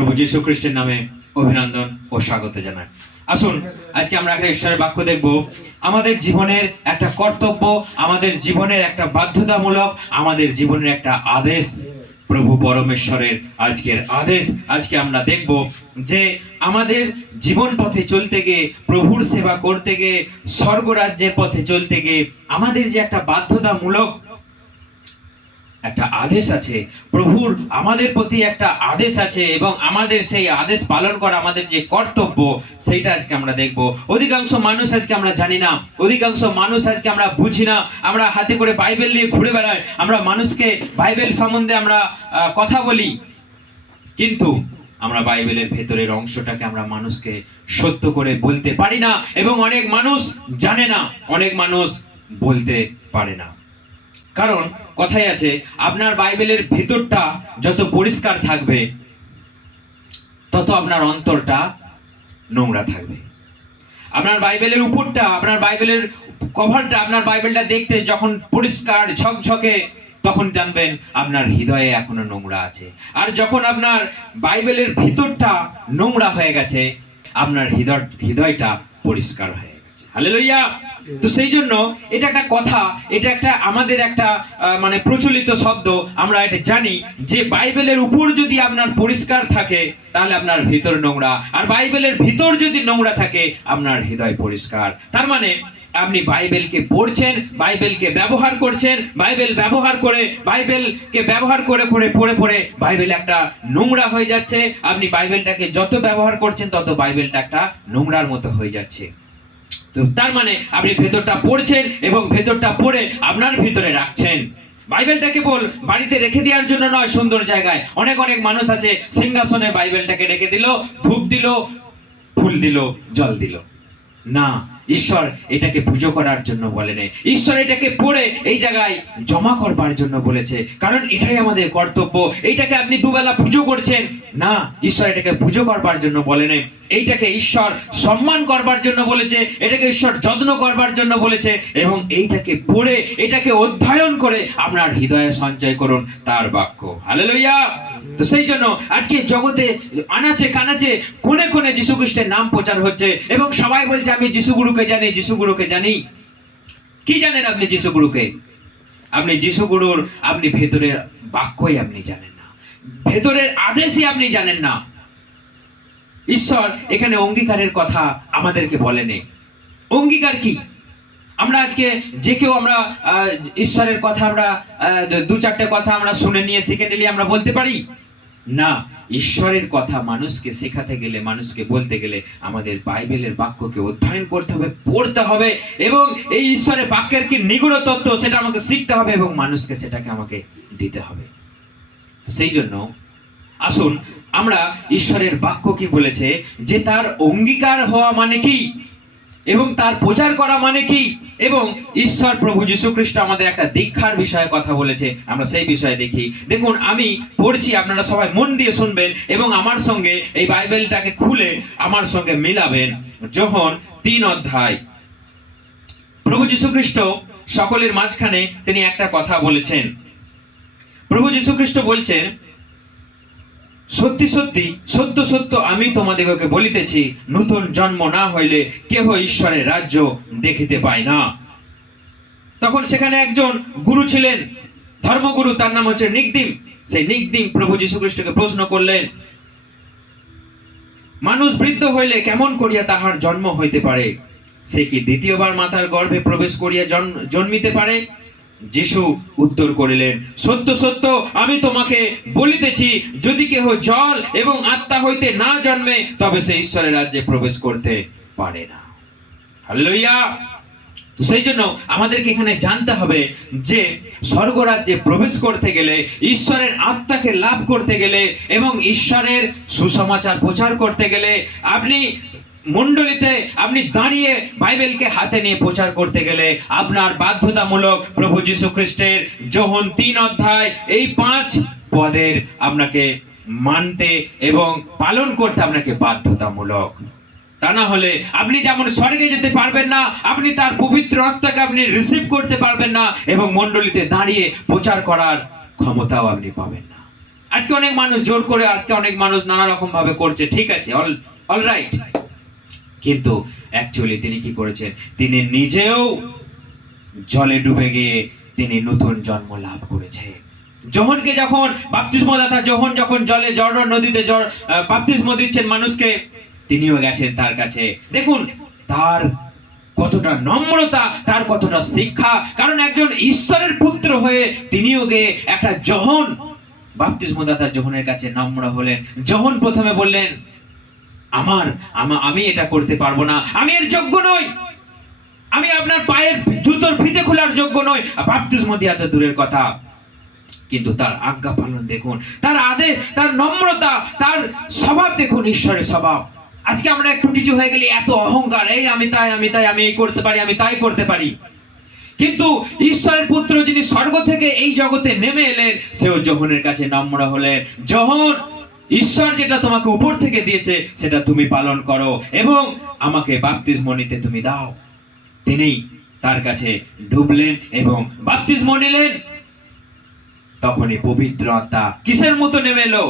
প্রভু যীশু খ্রিস্টের নামে অভিনন্দন ও স্বাগত জানাই। আসুন আজকে আমরা একটা ঈশ্বরের বাক্য দেখব। আমাদের জীবনের একটা কর্তব্য, আমাদের জীবনের একটা বাধ্যতামূলক, আমাদের জীবনের একটা আদেশ, প্রভু পরমেশ্বরের আজকের আদেশ। আজকে আমরা দেখব যে আমাদের জীবন পথে চলতে গিয়ে, প্রভুর সেবা করতে গিয়ে, স্বর্গরাজ্যের পথে চলতে গিয়ে আমাদের যে একটা বাধ্যতামূলক একটা আদেশ আছে, প্রভুর আমাদের প্রতি একটা আদেশ আছে, এবং আমাদের সেই আদেশ পালন করা আমাদের যে কর্তব্য, সেইটা আজকে আমরা দেখব। অধিকাংশ মানুষ আজকে আমরা জানি না, অধিকাংশ মানুষ আজকে আমরা বুঝি না। আমরা হাতে করে বাইবেল নিয়ে ঘুরে বেড়াই, আমরা মানুষকে বাইবেল সম্বন্ধে আমরা কথা বলি, কিন্তু আমরা বাইবেলের ভেতরের অংশটাকে আমরা মানুষকে সত্য করে বলতে পারি না, এবং অনেক মানুষ জানে না, অনেক মানুষ বলতে পারে না। কারণ কথাই আছে, আপনার বাইবেলের ভেতরটা যত পরিষ্কার থাকবে, তত আপনার অন্তরটা নোংরা থাকবে। আপনার বাইবেলের উপরটা, আপনার বাইবেলের কভারটা, আপনার বাইবেলটা দেখতে যখন পরিষ্কার ঝকঝকে, তখন জানবেন আপনার হৃদয়ে এখনো নোংরা আছে। আর যখন আপনার বাইবেলের ভিতরটা নোংরা হয়ে গেছে, আপনার হৃদয়টা পরিষ্কার হয়ে গেছে। হালেলুয়া। তো সেই জন্য এটা একটা কথা, এটা একটা আমাদের একটা মানে প্রচলিত শব্দ। আমরা এটা জানি যে বাইবেলের উপর যদি আপনার পরিষ্কার থাকে, তাহলে আপনার ভিতর নোংরা, আর বাইবেলের ভিতর যদি নোংরা থাকে, আপনার হৃদয় পরিষ্কার। তার মানে আপনি বাইবেলকে পড়ছেন, বাইবেলকে ব্যবহার করছেন, বাইবেলকে ব্যবহার করে পড়ে বাইবেল একটা নোংরা হয়ে যাচ্ছে। আপনি বাইবেলটাকে যত ব্যবহার করছেন, তত বাইবেলটা একটা নোংরার মতো হয়ে যাচ্ছে। তো তার মানে আপনি ভেতরটা পড়ছেন, এবং ভেতরটা পড়ে আপনার ভিতরে রাখছেন। বাইবেলটা কেবল বাড়িতে রেখে দেওয়ার জন্য নয়, সুন্দর জায়গায়। অনেক মানুষ আছে সিংহাসনে বাইবেলটাকে রেখে দিল, ধূপ দিল, ফুল দিল, জল দিল। না, ঈশ্বর এটাকে পুজো করার জন্য বলেনি। ঈশ্বর এটাকে পড়ে এই জায়গায় জমা করবার জন্য বলেছে, কারণ এটাই আমাদের কর্তব্য। এইটাকে আপনি দুবেলা পুজো করছেন না, ঈশ্বর এটাকে পুজো করবার জন্য বলেনি। এইটাকে ঈশ্বর সম্মান করবার জন্য বলেছে, এটাকে ঈশ্বর যত্ন করবার জন্য বলেছে, এবং এইটাকে পড়ে, এটাকে অধ্যয়ন করে আপনার হৃদয়ে সঞ্চয় করুন তার বাক্য। হালেলুয়া। তো সেই জন্য আজকে জগতে আনাচে কানাচে কোণে কোণে যীশু খ্রিস্টের নাম প্রচার হচ্ছে, এবং সবাই বলছে আমি যীশু গুরুকে জানি, যীশু গুরুকে জানি। কি জানেন আপনি যীশু গুরুকে? আপনি যীশু গুরুর আপনি ভেতরের বাক্যই আপনি জানেন না, ভেতরের আদেশই আপনি জানেন না। ঈশ্বর এখানে অঙ্গীকারের কথা আমাদেরকে বলেনি। অঙ্গীকার কি? আমরা আজকে যে কেউ আমরা ঈশ্বরের কথা আমরা দু চারটে কথা আমরা শুনে নিয়ে শিখে নিলে আমরা বলতে পারি না। ঈশ্বরের কথা মানুষকে শেখাতে গেলে, মানুষকে বলতে গেলে, আমাদের বাইবেলের বাক্যকে অধ্যয়ন করতে হবে, পড়তে হবে, এবং এই ঈশ্বরের বাক্যের কি নিগূঢ় তত্ত্ব সেটা আমাকে শিখতে হবে, এবং মানুষকে সেটাকে আমাকে দিতে হবে। সেই জন্য আসুন আমরা ঈশ্বরের বাক্য কি বলেছে, যে তার অঙ্গীকার হওয়া মানে কি, এবং তার প্রচার করা মানে কি, এবং ঈশ্বর প্রভু যীশু খ্রিস্ট আমাদের একটা দীক্ষার বিষয়ে কথা বলেছে। আমরা সেই বিষয়ে দেখি। দেখুন, আমি পড়ছি, আপনারা সবাই মন দিয়ে শুনবেন, এবং আমার সঙ্গে এই বাইবেলটাকে খুলে আমার সঙ্গে মিলাবেন। যোহন 3 অধ্যায়। প্রভু যীশু খ্রিস্ট সকলের মাঝখানে তিনি একটা কথা বলেছেন। প্রভু যীশু খ্রিস্ট বলছেন, সত্যি সত্যি সত্য সত্য আমি তোমাদিগকে বলিতেছি, নূতন জন্ম না হইলে কেহ ঈশ্বরের রাজ্য দেখিতে পায় না। তখন সেখানে একজন গুরু ছিলেন, ধর্মগুরু, তার নাম হচ্ছে নিকদিম। সেই নিকদিম প্রভু যীশু খ্রিস্টকে প্রশ্ন করলেন, মানুষ বৃদ্ধ হইলে কেমন করিয়া তাহার জন্ম হইতে পারে? সে কি দ্বিতীয়বার মাতার গর্ভে প্রবেশ করিয়া জন্মিতে পারে? যীশু উত্তর করিলেন, সত্য সত্য আমি তোমাকে বলিতেছি, যদি কেহ জল এবং আত্মা হইতে না জন্মে, তবে সে ঈশ্বরের রাজ্যে প্রবেশ করতে পারে না। হালেলুয়া। তো সেই জন্য আমাদেরকে এখানে জানতে হবে যে স্বর্গরাজ্যে প্রবেশ করতে গেলে, ঈশ্বরের আত্মাকে লাভ করতে গেলে, এবং ঈশ্বরের সুসমাচার প্রচার করতে গেলে, আপনি মণ্ডলীতে আপনি দাঁড়িয়ে বাইবেলকে হাতে নিয়ে প্রচার করতে গেলে, আপনার বাধ্যতামূলক প্রভু যীশু খ্রিস্টের যোহন 3 অধ্যায় এই 5 পদের আপনাকে মানতে এবং পালন করতে আপনাকে বাধ্যতামূলক। তা না হলে আপনি যেমন স্বর্গে যেতে পারবেন না, আপনি তার পবিত্র আত্মাকে আপনি রিসিভ করতে পারবেন না, এবং মণ্ডলীতে দাঁড়িয়ে প্রচার করার ক্ষমতাও আপনি পাবেন না। আজকে অনেক মানুষ জোর করে, আজকে অনেক মানুষ নানা রকম ভাবে করছে, ঠিক আছে, অল রাইট, কিন্তু অ্যাকচুয়ালি তিনি কি করেছেন? তিনি নিজেও জলে ডুবে গিয়ে তিনি নতুন জন্ম লাভ করেছেন। যোহনকে যখন বাপ্তিস্মদাতা যোহন যখন জলে জর্ডন নদীতে বাপ্তিস্ম দিচ্ছেন মানুষকে, তিনিও গেছেন তার কাছে। দেখুন তার কতটা নম্রতা, তার কতটা শিক্ষা, কারণ একজন ঈশ্বরের পুত্র হয়ে তিনিও গিয়ে একটা যোহন, বাপ্তিস্মদাতা যোহনের কাছে নম্র হলেন। যোহন প্রথমে বললেন, আমি এটা করতে পারবো না, আমি এর যোগ্য নই, আমি আপনার পায়ের জুতোর ফিতে খোলার যোগ্য নই, বাপ্তিস্ম দেওয়া তো দূরের কথা। কিন্তু তার আজ্ঞা পালন দেখুন, তার আদেশ, তার নম্রতা, তার স্বভাব দেখুন, ঈশ্বরের স্বভাব। আজকে আমরা একটু কিছু হয়ে গেলে এত অহংকার, এই আমি তাই, আমি এই করতে পারি, আমি তাই করতে পারি। কিন্তু ঈশ্বরের পুত্র যিনি স্বর্গ থেকে এই জগতে নেমে এলেন, সেও যোহনের কাছে নম্র হলেন। যোহন, ঈশ্বর যেটা তোমাকে উপর থেকে দিয়েছে সেটা তুমি পালন করো এবং আমাকে বাপ্তিস্ম নিতে তুমি দাও। তিনি তার কাছে ডুবলেন এবং বাপ্তিস্ম নিলেন। তখনই পবিত্র আত্মা কিসের মতো নেমে এলো?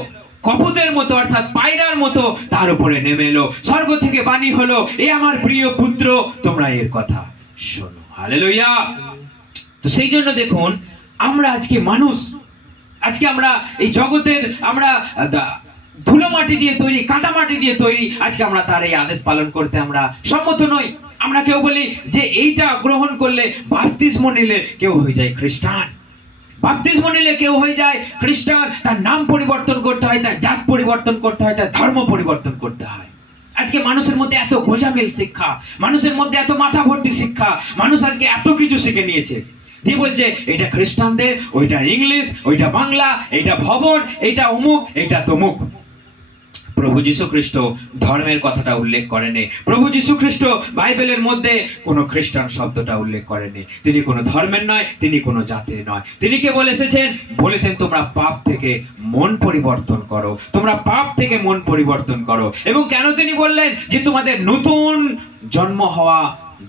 কপোতের মতো, অর্থাৎ পায়রার মতো তার উপরে নেমে এলো। স্বর্গ থেকে বাণী হলো, এ আমার প্রিয় পুত্র, তোমরা এর কথা শোনো। হালেলুয়া। তো সেই জন্য দেখুন, আমরা আজকে মানুষ, আজকে আমরা এই জগতের, আমরা ধুলো মাটি দিয়ে তৈরি, কাদা মাটি দিয়ে তৈরি, আজকে আমরা তার এই আদেশ পালন করতে আমরা সম্মত নই। আমরা কেউ বলি যে এইটা গ্রহণ করলে, বাপ্তিস্ম নিলে কেউ হয়ে যায় খ্রিস্টান, বাপ্তিস্ম নিলে কেউ হয়ে যায় খ্রিস্টান, তার নাম পরিবর্তন করতে হয়, তার জাত পরিবর্তন করতে হয়, তার ধর্ম পরিবর্তন করতে হয়। আজকে মানুষের মধ্যে এত গোজামিল শিক্ষা, মানুষের মধ্যে এত মাথা ভর্তি শিক্ষা, মানুষ আজকে এত কিছু শিখে নিয়েছে, দিয়ে বলছে এটা খ্রিস্টানদের, ওইটা ইংলিশ, ওইটা বাংলা, এইটা ভবন, এইটা অমুক, এইটা তমুক। প্রভু যীশু খ্রিস্ট ধর্মের কথাটা উল্লেখ করেনি। প্রভু যীশু খ্রিস্ট বাইবেলের মধ্যে কোনো খ্রিস্টান শব্দটা উল্লেখ করেনি। তিনি কোনো ধর্মের নয়, তিনি কোনো জাতির নয়। তিনি কেবল বলেছেন তোমরা পাপ থেকে মন পরিবর্তন করো, তোমরা পাপ থেকে মন পরিবর্তন করো। এবং কেন তিনি বললেন যে তোমাদের নতুন জন্ম হওয়া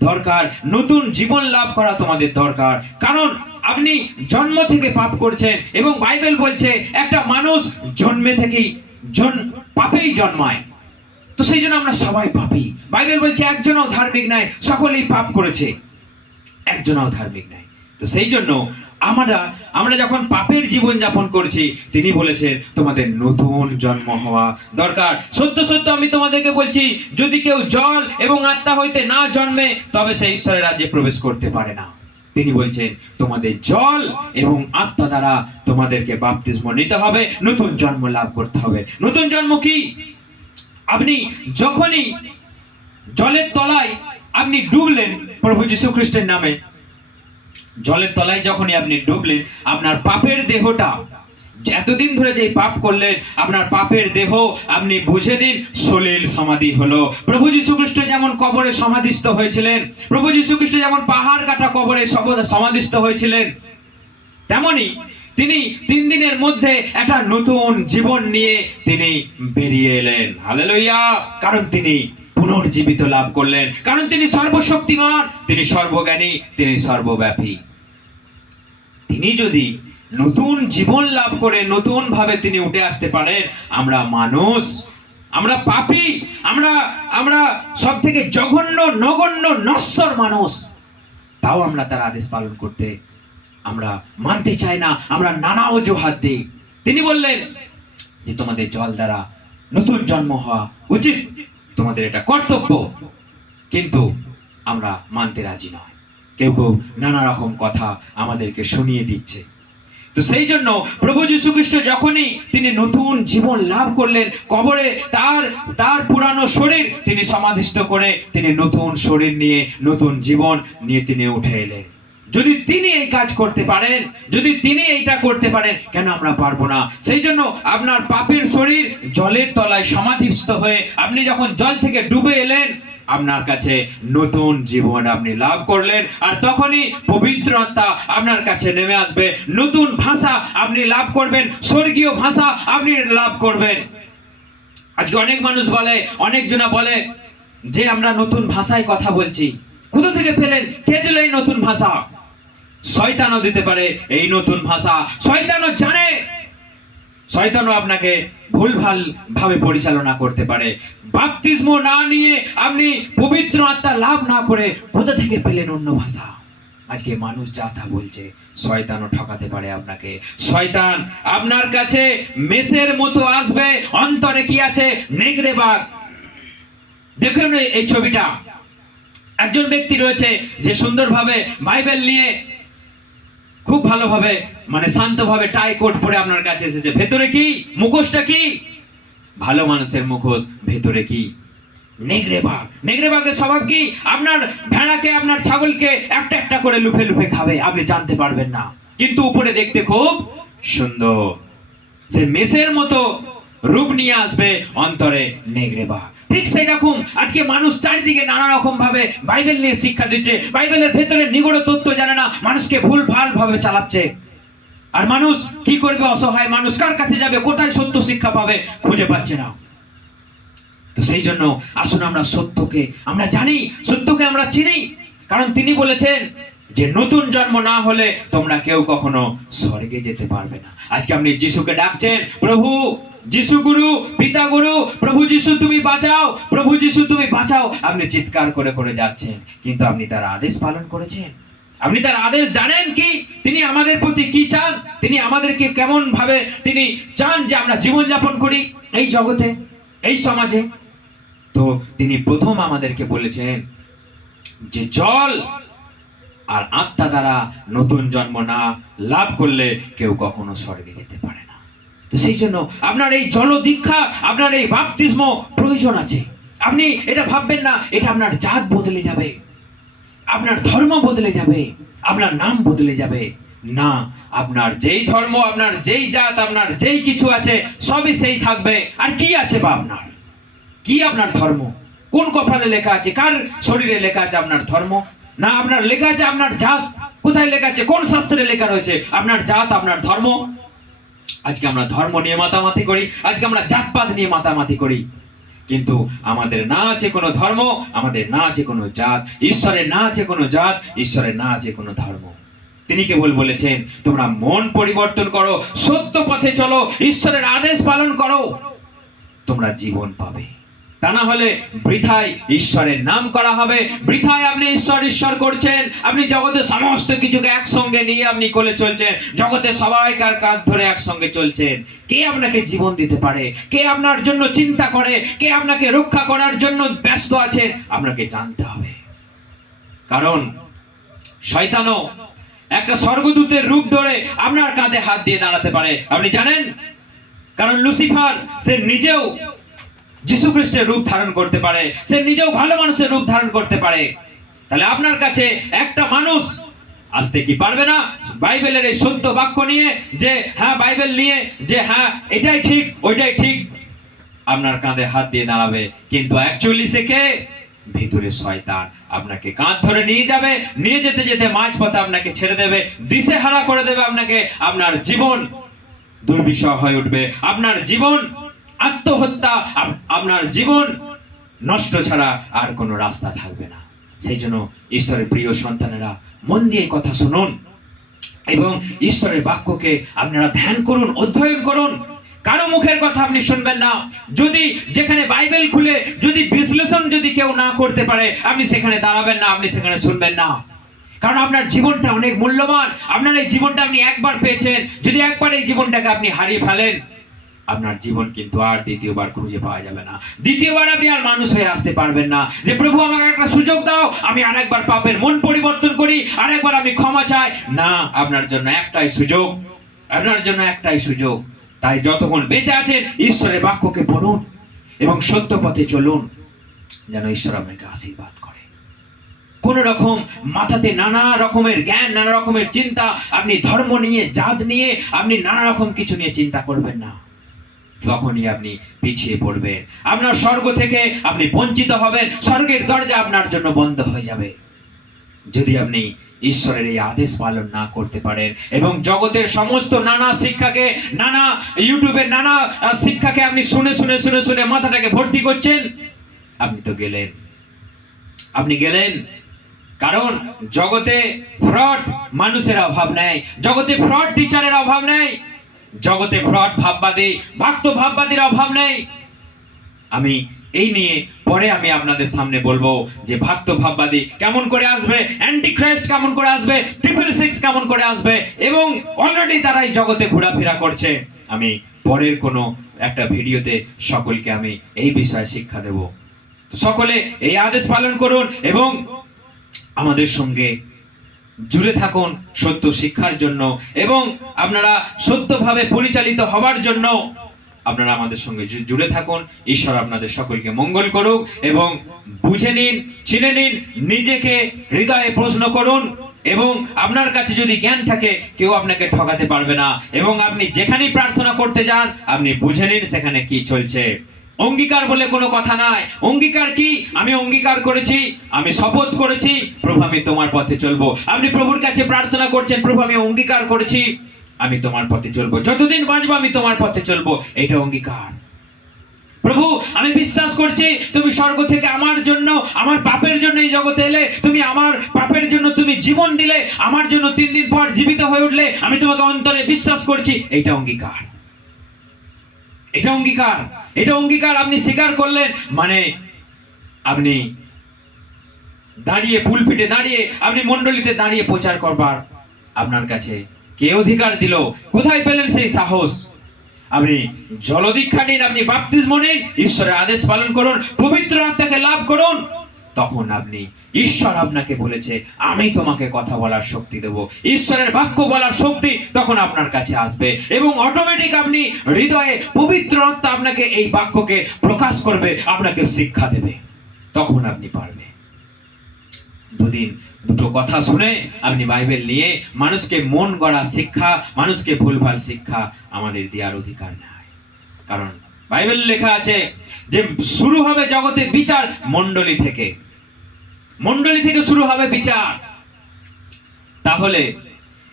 দরকার, নতুন জীবন লাভ করা তোমাদের দরকার, কারণ আপনি জন্ম থেকে পাপ করছেন এবং বাইবেল বলছে একটা মানুষ জন্মে থেকেই পাপেই জন্মায়। তো সেই জন্য আমরা সবাই পাপী। বাইবেল বলছে একজনও ধার্মিক নাই, সকলেই পাপ করেছে, একজনও ধার্মিক নাই। তো সেই জন্য আমরা যখন পাপের জীবন যাপন করছি, তিনি বলেছেন তোমাদের নতুন জন্ম হওয়া দরকার। সত্য সত্য আমি তোমাদেরকে বলছি, যদি কেউ জল এবং আত্মা হইতে না জন্মে, তবে সে ঈশ্বরের রাজ্যে প্রবেশ করতে পারে না। তিনি বলছেন তোমাদের জল এবং আত্মা দ্বারা তোমাদেরকে বাপ্তিস্ম নিতে হবে, নতুন জন্ম লাভ করতে হবে। নতুন জন্ম কি? আপনি যখনই জলের তলায় আপনি ডুবলেন প্রভু যীশু খ্রিস্টের নামে, জলের তলায় যখনই আপনি ডুবলেন, আপনার পাপের দেহটা, এতদিন ধরে যে পাপ করলেন, আপনার পাপের দেহ আপনি বুঝে দিন সলিল সমাধি হলো। প্রভু যীশু খ্রিস্ট যেমন কবরে সমাধিস্থ হয়েছিলেন, প্রভু যীশু খ্রিস্ট যেমন পাহাড় কাটা কবরে সমাধিস্থ হয়েছিলেন, তেমনি তিনি 3 দিনের মধ্যে একটা নতুন জীবন নিয়ে তিনি বেরিয়ে এলেন। হালেলুয়া। কারণ তিনি পুনর্জীবিত লাভ করলেন, কারণ তিনি সর্বশক্তিমান, তিনি সর্বজ্ঞানী, তিনি সর্বব্যাপী। তিনি যদি নতুন জীবন লাভ করে নতুন ভাবে তিনি উঠে আসতে পারেন, আমরা মানুষ, আমরা পাপী, আমরা সব থেকে জঘন্য, নগণ্য, নশ্বর মানুষ, তাও আমরা তার আদেশ পালন করতে আমরা মানতে চাই না, আমরা নানা অজুহাত দিই। তিনি বললেন যে তোমাদের জল দ্বারা নতুন জন্ম হওয়া উচিত, তোমাদের এটা কর্তব্য, কিন্তু আমরা মানতে রাজি নয়। কেউ নানা রকম কথা আমাদেরকে শুনিয়ে দিচ্ছে। তো সেই জন্য প্রভু যীশু খ্রিস্ট যখনই তিনি নতুন জীবন লাভ করলেন, কবরে তার পুরানো শরীর তিনি সমাধিস্থ করে তিনি নতুন শরীর নিয়ে, নতুন জীবন নিয়ে তিনি উঠে এলেন। যদি তিনি এই কাজ করতে পারেন, যদি তিনি এইটা করতে পারেন, কেন আমরা পারবো না? সেই জন্য আপনার পাপের শরীর জলের তলায় সমাধিস্থ হয়ে আপনি যখন জল থেকে ডুবে এলেন, আপনার কাছে নতুন জীবন আপনি লাভ করলেন, আর তখনই পবিত্র আত্মা আপনার কাছে নেমে আসবে, নতুন ভাষা আপনি লাভ করবেন, স্বর্গীয় ভাষা আপনি লাভ করবেন। আজকে অনেক মানুষ বলে, অনেকজনা বলে যে আমরা নতুন ভাষায় কথা বলছি। কোথা থেকে পেলেন? কে দিল এই নতুন ভাষা? শয়তানও দিতে পারে এই নতুন ভাষা। শয়তানও জানে, শয়তানও আপনাকে ভুলভাল ভাবে পরিচালনা করতে পারে। বাপ্তিস্ম না নিয়ে আপনি পবিত্র আত্মা লাভ না করে কোথা থেকে পেলেন অন্য ভাষা? আজকে মানুষ যা তা বলছে, শয়তানও ঠকাতে পারে আপনাকে। শয়তান আপনার কাছে মেষের মতো আসবে, অন্তরে কি আছে? নেগড়ে বাঘ। দেখুন এই ছবিটা, একজন ব্যক্তি রয়েছে যে সুন্দরভাবে বাইবেল নিয়ে খুব ভালোভাবে মানে শান্তভাবে টাই কোট পরে আপনার কাছে এসেছে। ভেতরে কি? মুখোশটা কি? ভালো মানুষের মুখোশ, ভেতরে কি? নেগড়ে বাঘ। নেগড়ে বাঘের স্বভাব কি? আপনার ভেড়াকে, আপনার ছাগলকে একটা একটা করে লুফে লুফে খাবে, আপনি জানতে পারবেন না, কিন্তু উপরে দেখতে খুব সুন্দর। সে মেষের মতো রূপ নিয়ে আসবে, অন্তরে নেগড়ে বাঘ। ঠিক সেই রকম আজকে মানুষ চারিদিকে নানা রকম ভাবে বাইবেল নিয়ে শিক্ষা দিচ্ছে, বাইবেলের ভেতরে নিগূঢ় তথ্য জানে না, মানুষকে ভুল ভাল ভাবে চালাচ্ছে। আর মানুষ কি করবে? অসহায় মানুষ কার কাছে যাবে? কোথায় সত্য শিক্ষা পাবে? খুঁজে পাচ্ছে না। তো সেই জন্য আসুন আমরা সত্যকে আমরা জানি, সত্যকে আমরা চিনি, কারণ তিনি বলেছেন যে নতুন জন্ম না হলে তোমরা কেউ কখনো স্বর্গে যেতে পারবে না। আজকে আপনি যিশুকে ডাকছেন, প্রভু যিশু গুরু, পিতা গুরু, প্রভু যিশু তুমি বাঁচাও, প্রভু যিশু তুমি বাঁচাও, আপনি চিৎকার করে করে যাচ্ছেন, কিন্তু আপনি তার আদেশ পালন করেছেন? আপনি তার আদেশ জানেন কি? তিনি আমাদের প্রতি কি চান? তিনি আমাদেরকে কেমন ভাবে তিনি চান যে আমরা জীবনযাপন করি এই জগতে, এই সমাজে? তো তিনি প্রথম আমাদেরকে বলেছেন যে জল আর আত্মা দ্বারা নতুন জন্ম না লাভ করলে কেউ কখনো স্বর্গে যেতে পারে না। তো সেই জন্য আপনার এই জল দীক্ষা, আপনার এই বাপ্তিস্ম প্রয়োজন আছে। আপনি এটা ভাববেন না এটা আপনার জাত বদলে যাবে, আপনার ধর্ম বদলে যাবে, আপনার নাম বদলে যাবে। না, আপনার যেই ধর্ম, আপনার যেই জাত, আপনার যেই কিছু আছে সবই সেই থাকবে। আর কি আছে বা আপনার কি? আপনার ধর্ম কোন কপালে লেখা আছে? কার শরীরে লেখা আছে আপনার ধর্ম? না, আপনার লেখা আছে আপনার জাত। কোথায় লেখা আছে? কোন শাস্ত্রে লেখা রয়েছে আপনার জাত, আপনার ধর্ম? আজকে আমরা ধর্ম নিয়ে মাতামাতি করি, আজকে আমরা জাতপাত নিয়ে মাতামাতি করি, কিন্তু আমাদের না আছে কোনো ধর্ম, আমাদের না আছে কোনো জাত, ঈশ্বরের না আছে কোনো জাত, ঈশ্বরের না আছে কোনো ধর্ম। তিনি কেবল বলেছেন তোমরা মন পরিবর্তন করো, সত্য পথে চলো, ঈশ্বরের আদেশ পালন করো, তোমরা জীবন পাবে। তা না হলে বৃথায় ঈশ্বরের নাম করা হবে, বৃথায় আপনি ঈশ্বর ঈশ্বর করছেন, আপনি জগতে সমস্ত কিছুকে একসঙ্গে নিয়ে আপনি কোলে চলছেন, জগতে সবাইকার কাঁধ ধরে একসঙ্গে চলছেন। কে আপনাকে জীবন দিতে পারে? কে আপনার জন্য চিন্তা করে? কে আপনাকে রক্ষা করার জন্য ব্যস্ত আছে? আপনাকে জানতে হবে। কারণ শয়তানও একটা স্বর্গদূতের রূপ ধরে আপনার কাঁধে হাত দিয়ে দাঁড়াতে পারে, আপনি জানেন? কারণ লুসিফার সে নিজেও যিশু খ্রিস্টের রূপ ধারণ করতে পারে, সে নিজেও ভালো মানুষের রূপ ধারণ করতে পারে। তাহলে আপনার কাছে একটা মানুষ আসতে কি পারবে না বাইবেলের এই সত্য বাক্য নিয়ে, যে হ্যাঁ বাইবেল নিয়ে, যে হ্যাঁ এটাই ঠিক ওইটাই ঠিক, আপনার কাঁধে হাত দিয়ে দাঁড়াবে, কিন্তু অ্যাকচুয়ালি সে কে? ভিতরে শয়তান আপনাকে কাঁধ ধরে নিয়ে যাবে, নিয়ে যেতে যেতে মাঝপথে আপনাকে ছেড়ে দেবে, দিশেহারা করে দেবে আপনাকে। আপনার জীবন দুর্বিষহ হয়ে উঠবে, আপনার জীবন আত্মহত্যা, আপনার জীবন নষ্ট ছাড়া আর কোনো রাস্তা থাকবে না। সেই জন্য ঈশ্বরের প্রিয় সন্তানেরা মন দিয়ে কথা শুনুন এবং ঈশ্বরের বাক্যকে আপনারা ধ্যান করুন, অধ্যয়ন করুন। কারো মুখের কথা আপনি শুনবেন না। যদি যেখানে বাইবেল খুলে যদি বিশ্লেষণ যদি কেউ না করতে পারে, আপনি সেখানে দাঁড়াবেন না, আপনি সেখানে শুনবেন না। কারণ আপনার জীবনটা অনেক মূল্যবান, আপনার এই জীবনটা আপনি একবার পেয়েছেন, যদি একবার এই জীবনটাকে আপনি হারিয়ে ফেলেন, আপনার জীবন কিন্তু আর দ্বিতীয়বার খুঁজে পাওয়া যাবে না। দ্বিতীয়বার আপনি আর মানুষ হয়ে আসতে পারবেন না যে প্রভু আমাকে একটা সুযোগ দাও, আমি আরেকবার পাপের মন পরিবর্তন করি, আরেকবার আমি ক্ষমা চাই। না, আপনার জন্য একটাই সুযোগ, আপনার জন্য একটাই সুযোগ। তাই যতক্ষণ বেঁচে আছেন ঈশ্বরের বাক্যকে পড়ুন এবং সত্য পথে চলুন, যেন ঈশ্বর আপনাকে আশীর্বাদ করে। কোন রকম মাথাতে নানা রকমের জ্ঞান, নানা রকমের চিন্তা, আপনি ধর্ম নিয়ে, জাত নিয়ে, আপনি নানা রকম কিছু নিয়ে চিন্তা করবেন না, তখনই আপনি পিছিয়ে পড়বেন। আপনার স্বর্গ থেকে আপনি বঞ্চিত হবেন, স্বর্গের দরজা আপনার জন্য বন্ধ হয়ে যাবে যদি আপনি ঈশ্বরের এই আদেশ পালন না করতে পারেন। এবং জগতের সমস্ত নানা শিক্ষাকে, নানা ইউটিউবের নানা শিক্ষাকে আপনি শুনে শুনে শুনে শুনে মাথাটাকে ভর্তি করছেন, আপনি তো গেলেন, আপনি গেলেন। কারণ জগতে ফ্রড মানুষের অভাব নেই, জগতে ফ্রড টিচারের অভাব নেই, জগতে ফ্রড ভাববাদী, ভক্ত ভাববাদীর অভাব নেই। আমি এই নিয়ে পরে আমি আপনাদের সামনে বলবো যে ভক্ত ভাববাদী কেমন করে আসবে, অ্যান্টিক্রাইস্ট কেমন করে আসবে, 666 কেমন করে আসবে, এবং অলরেডি তারাই জগতে ঘোরাফেরা করছে। আমি পরের কোনো একটা ভিডিওতে সকলকে আমি এই বিষয়ে শিক্ষা দেব। তো সকলে এই আদেশ পালন করুন এবং আমাদের সঙ্গে জুড়ে থাকুন সত্য শিক্ষার জন্য, এবং আপনারা সত্যভাবে পরিচালিত হওয়ার জন্য আপনারা আমাদের সঙ্গে জুড়ে থাকুন। ঈশ্বর আপনাদের সকলকে মঙ্গল করুক, এবং বুঝে নিন, চিনে নিন, নিজেকে হৃদয়ে প্রশ্ন করুন, এবং আপনার কাছে যদি জ্ঞান থাকে কেউ আপনাকে ঠকাতে পারবে না। এবং আপনি যেখানেই প্রার্থনা করতে যান আপনি বুঝে নিন সেখানে কি চলছে। অঙ্গীকার বলে কোনো কথা নাই। অঙ্গীকার কি? আমি অঙ্গীকার করেছি, আমি শপথ করেছি, প্রভু আমি তোমার পথে চলবো। আপনি প্রভুর কাছে প্রার্থনা করছেন, প্রভু আমি অঙ্গীকার করেছি আমি তোমার পথে চলবো, যতদিন বাঁচবো আমি তোমার পথে চলবো। এটা অঙ্গীকার। প্রভু আমি বিশ্বাস করছি তুমি স্বর্গ থেকে আমার জন্য, আমার পাপের জন্য এই জগতে এলে, তুমি আমার পাপের জন্য তুমি জীবন দিলে, আমার জন্য 3 দিন পর জীবিত হয়ে উঠলে, আমি তোমাকে অন্তরে বিশ্বাস করছি। এইটা অঙ্গীকার, এটা অঙ্গীকার, এটা অঙ্গীকার। আপনি স্বীকার করলেন মানে আপনি দাঁড়িয়ে, পুলপিটে দাঁড়িয়ে, আপনি মণ্ডলীতে দাঁড়িয়ে প্রচার করবার আপনার কাছে কে অধিকার দিল? কোথায় পেলেন সেই সাহস? আপনি জলদীক্ষা নিন, আপনি বাপ্তিস্ম নিন, ঈশ্বরের আদেশ পালন করুন, পবিত্র আত্মাকে লাভ করুন। তখন আপনি, ঈশ্বর আপনাকে বলেছে আমি তোমাকে কথা বলার শক্তি দেব, ঈশ্বরের বাক্য বলার শক্তি তখন আপনার কাছে আসবে, এবং অটোমেটিক আপনি হৃদয়ে পবিত্র আত্মা আপনাকে এই বাক্যকে প্রকাশ করবে, আপনাকে শিক্ষা দেবে, তখন আপনি পারবে। দুদিন দুটো কথা শুনে আপনি বাইবেল নিয়ে মানুষকে মন গড়া শিক্ষা, মানুষকে ভুলভাল শিক্ষা আমাদের দেওয়ার অধিকার নাই। কারণ বাইবেল লেখা আছে যে শুরু হবে জগতে বিচার মণ্ডলী থেকে, মণ্ডলী থেকে শুরু হবে বিচার। তাহলে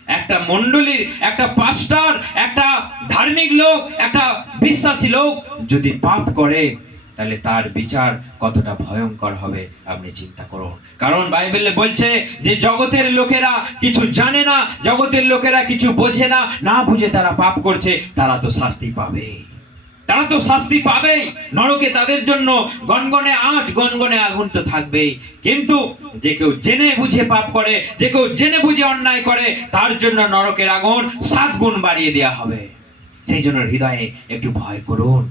একটা মণ্ডলীর, একটা পাস্টার, একটা ধার্মিক লোক, একটা বিশ্বাসী লোক যদি পাপ করে তাহলে তার বিচার কতটা ভয়ঙ্কর হবে আপনি চিন্তা করুন। কারণ বাইবেলে বলছে যে জগতের লোকেরা কিছু জানে না, জগতের লোকেরা কিছু বোঝে না, না বুঝে তারা পাপ করছে, তারা তো শাস্তি পাবে, তারা তো শাস্তি পাবেই। নরকে তাদের জন্য গনগনে আঁচ, গনগনে আগুন তো থাকবেই। কিন্তু যে কেউ জেনে বুঝে পাপ করে, যে কেউ জেনে বুঝে অন্যায় করে, তার জন্য নরকের আগুন 7 গুণ বাড়িয়ে দেওয়া হবে। সেই জন্য হৃদয়ে একটু ভয় করুন,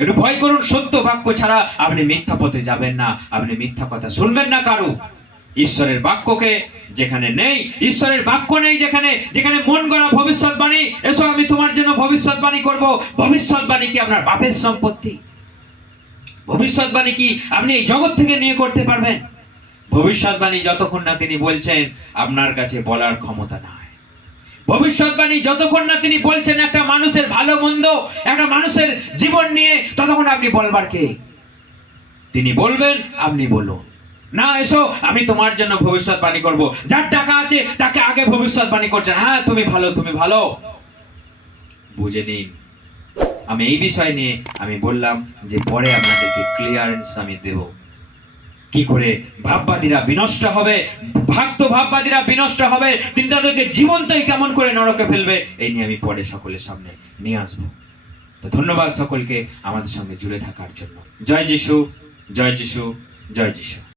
একটু ভয় করুন। সত্য বাক্য ছাড়া আপনি মিথ্যা পথে যাবেন না, আপনি মিথ্যা কথা শুনবেন না কারো। ঈশ্বরের বাক্যকে যেখানে নেই, ঈশ্বরের বাক্য নেই যেখানে, যেখানে মন গড়া ভবিষ্যৎবাণী, এসো আমি তোমার জন্য ভবিষ্যৎবাণী করব। ভবিষ্যৎবাণী কি আপনার বাপের সম্পত্তি? ভবিষ্যৎবাণী কি আপনি এই জগৎ থেকে নিয়ে করতে পারবেন? ভবিষ্যৎবাণী যতক্ষণ না তিনি বলছেন আপনার কাছে বলার ক্ষমতা নাই। ভবিষ্যৎবাণী যতক্ষণ না তিনি বলছেন একটা মানুষের ভালো মন্দ, একটা মানুষের জীবন নিয়ে, ততক্ষণ আপনি বলবার কে? তিনি বলবেন, আপনি বলুন না এসো আমি তোমার জন্য ভবিষ্যৎবাণী করব। যার টাকা আছে তাকে আগে ভবিষ্যৎবাণী করছেন, হ্যাঁ তুমি ভালো, তুমি ভালো। বুঝে নিন। আমি এই বিষয় নিয়ে আমি বললাম যে পরে আপনাদেরকে ক্লিয়ারেন্স আমি দেব, কি করে ভাববাদীরা বিনষ্ট হবে, ভক্ত ভাববাদীরা বিনষ্ট হবে, তিনি তাদেরকে জীবন্তই কেমন করে নরকে ফেলবে, এই নিয়ে আমি পরে সকলের সামনে নিয়ে আসবো। তো ধন্যবাদ সকলকে আমাদের সঙ্গে জুড়ে থাকার জন্য। জয় যিশু, জয় যিশু, জয় যিশু।